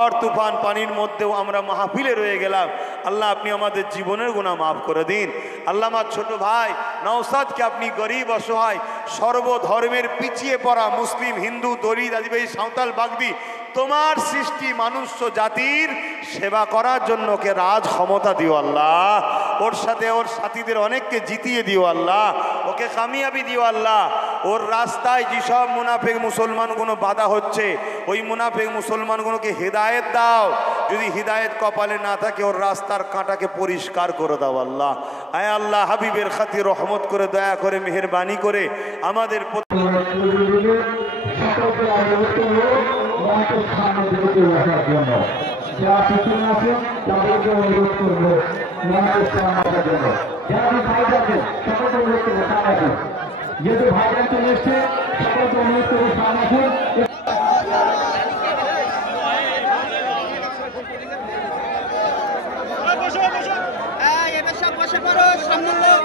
और তুফান পানির মধ্যেও আমরা মাহফিলে রয়ে গেলাম। আল্লাহ আপনি আমাদের জীবনের গুনাহ মাফ করে দিন। আল্লাহ আমার ছোট ভাই নওশাদকে আপনি গরিব অসহায় সর্বধর্মের পিছিয়ে পড়া মুসলিম হিন্দু দলিত আদিবাসী সাঁওতাল বাগদি তোমার সৃষ্টি মানুষ্য জাতির সেবা করার জন্য ওকে রাজ ক্ষমতা দিও আল্লাহ। ওর সাথে ওর সাথীদের অনেককে জিতিয়ে দিও আল্লাহ। ওকে কামিয়াবি দিও আল্লাহ। ওর রাস্তায় যেসব মুনাফিক মুসলমানগুলো বাধা হচ্ছে ওই মুনাফিক মুসলমানগুলোকে হিদায়ত দাও। যদি হিদায়ত কপালে না থাকে ওর রাস্তার কাঁটাকে পরিষ্কার করে দাও আল্লাহ। আয় আল্লাহ হাবিবের খাতির রহমত করে দয়া করে মেহেরবানি করে আমাদের যেহেতু ভাইজান চলে এসছে সকলকে অনুরোধ করে সামনে আসুন। বসে পড়ো সামনে লোক